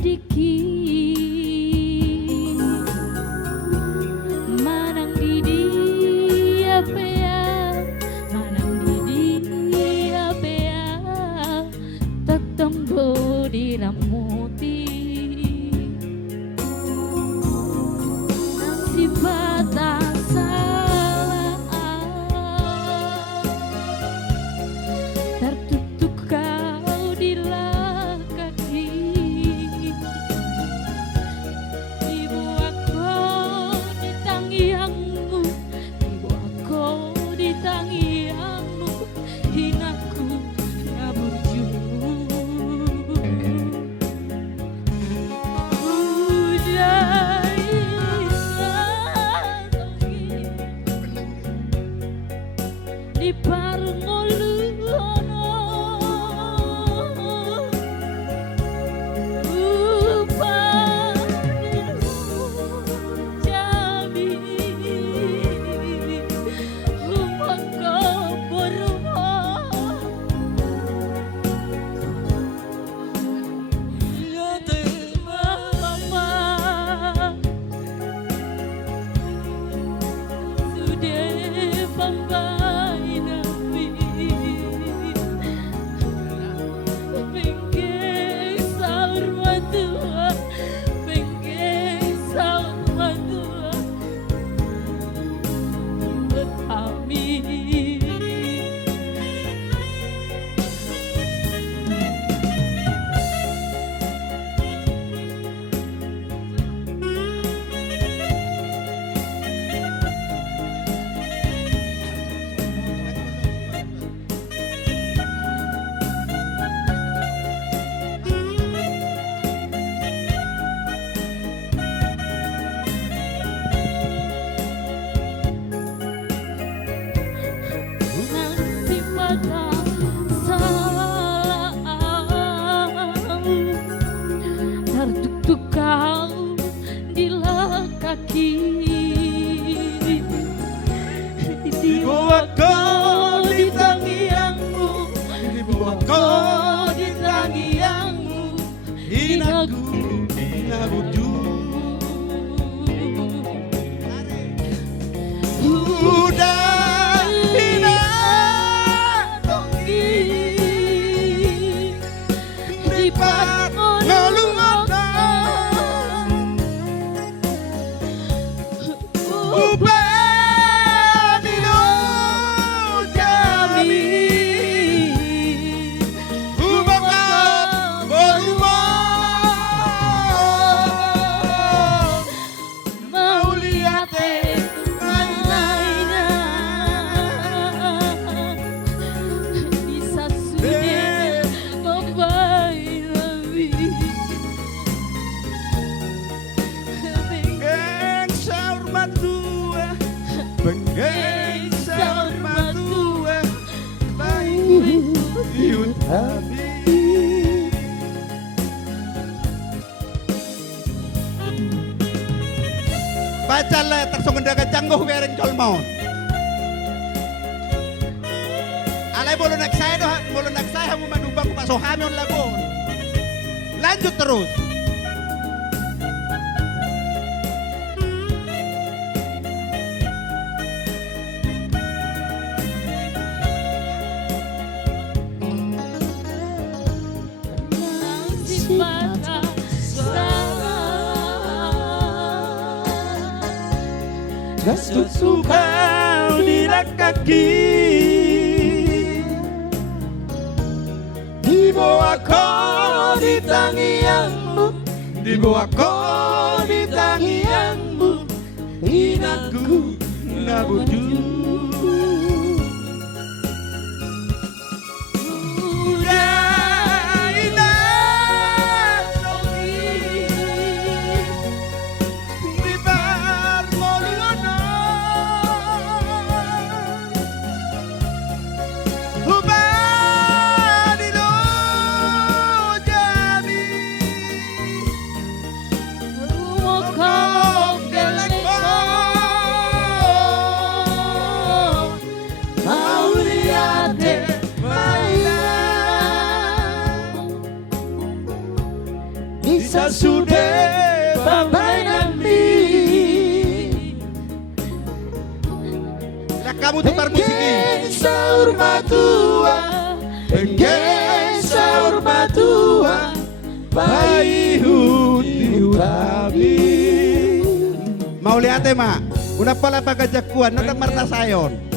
diki manang di dia pea manang di dia pea tak tombo di ramuti nang si batasa tertutup kau di kaki ibu aku di tangianmu ibu aku di tangianmu hinaku ngabuju di parngolu tertutup kau di kaki dibawa kau di tangianmu dibawa kau di tangianmu hinaku hinaku udah hina di parngolu Benggeng sama tua baik iut hati baca le tersongendaga cangguh wereng colmon alai bolu nak saya mau manubang pasohamion lagun lanjut terus Susu kau di kaki dibawa kau di tangianmu dibawa kau di tangianmu hinaku nabuju sa sude babay nami. Kamu tukar musik ini. Sahur matua, sahur matua, bayi huti utabi. Mau lihat mak, una pala pagkajakuan, natang Marta Sayon.